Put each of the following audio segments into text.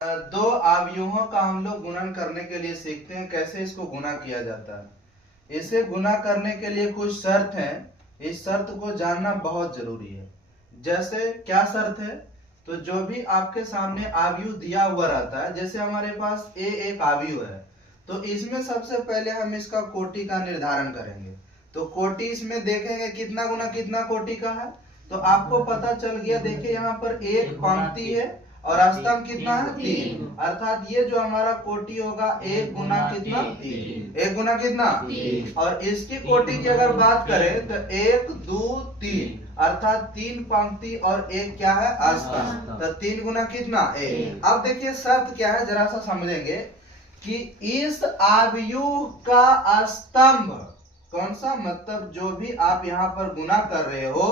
दो अवयवों का हम लोग गुणन करने के लिए सीखते हैं कैसे इसको गुणा किया जाता है। इसे गुणा करने के लिए कुछ शर्त है, इस शर्त को जानना बहुत जरूरी है। जैसे क्या शर्त है, तो जो भी आपके सामने अवयव दिया हुआ रहता है, जैसे हमारे पास ए एक अवयव है, तो इसमें सबसे पहले हम इसका कोटि का निर्धारण करेंगे। तो कोटि इसमें देखेंगे कितना गुना कितना कोटि का है, तो आपको पता चल गया। देखिए यहाँ पर एक पंक्ति है और स्तंभ कितना है, 3, अर्थात ये जो हमारा कोटि होगा एक गुना कितना, 3, एक गुना कितना 3। और इसकी कोटि की अगर बात करें तो 1 2 3, अर्थात 3 पंक्ति और एक क्या है, स्तंभ, तो 3 गुना कितना 1। अब देखिए शर्त क्या है, जरा सा समझेंगे कि इस अवयव का स्तंभ कौन सा, मतलब जो भी आप यहाँ पर गुना कर रहे हो,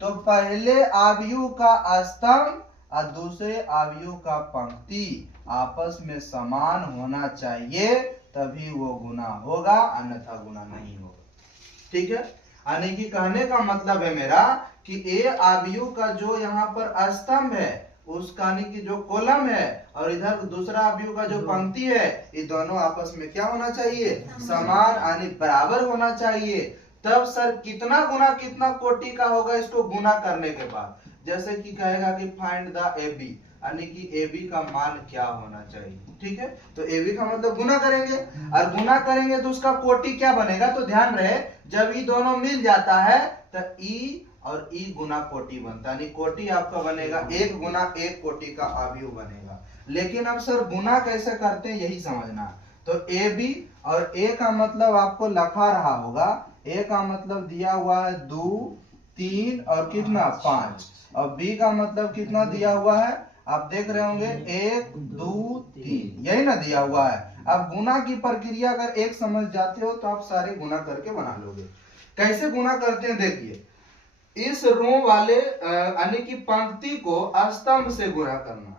तो पहले अवयव का स्तंभ और दूसरे अवयव का पंक्ति आपस में समान होना चाहिए, तभी वो गुना होगा, अन्यथा गुना नहीं होगा। ठीक है, यानी कि कहने का मतलब है मेरा कि ए अवयव का जो यहाँ पर स्तंभ है, उसका यानी कि जो कॉलम है, और इधर दूसरा अवयव का जो पंक्ति है, ये दोनों आपस में क्या होना चाहिए, समान यानी बराबर होना चाहिए। तब सर कितना गुना कितना कोटि का होगा इसको गुना करने के बाद। जैसे कि कहेगा कि फाइंड द AB, यानी कि AB का मान क्या होना चाहिए। ठीक है, तो AB का मतलब गुना करेंगे, और गुना करेंगे तो उसका कोटि क्या बनेगा, तो ध्यान रहे जब ये दोनों मिल जाता है तो E और E गुना कोटि बनता है, यानी कोटि आपका बनेगा 1 गुना 1 कोटि का अवयव बनेगा। लेकिन अब सर गुना कैसे करते हैं यही समझना। तो AB और A का मतलब आपको लिखा रहा होगा, A का मतलब दिया हुआ है 2 3 और कितना 5, और B का मतलब कितना दिया हुआ है, आप देख रहे होंगे 1 2 3, यही ना दिया हुआ है। अब गुना की प्रक्रिया अगर एक समझ जाते हो तो आप सारे गुना करके बना लोगे। कैसे गुना करते हैं, देखिए इस रो वाले यानी कि पंक्ति को स्तंभ से गुणा करना,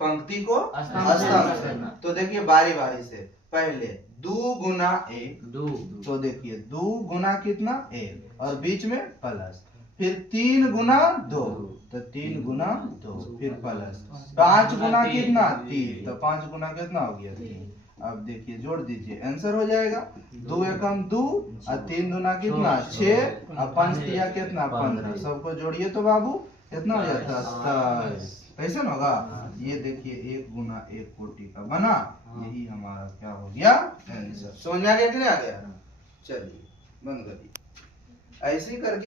पंक्ति को स्तंभ से। तो देखिए बारी बारी से, पहले 2 गुना 1, तो देखिए 2 गुना कितना 1, और बीच में प्लस, फिर 3 गुना 2, तो 3 गुना 2, फिर प्लस 5 गुना कितना 3, तो 5 गुना कितना हो गया 3। अब देखिए जोड़ दीजिए, आंसर हो जाएगा 2 एकम 2 और 3 दुना कितना 6 और 5 दिया कितना 15। सबको जोड़िए तो बाबू कितना हो जाता है 27। कैसे ना होगा, ये देखिए 1 गुना 1 कोटि का बना, यही हमारा क्या हो गया आंसर। समझ में आ गया कि नहीं आ गया, चलिए बंद करिए। ऐसे करके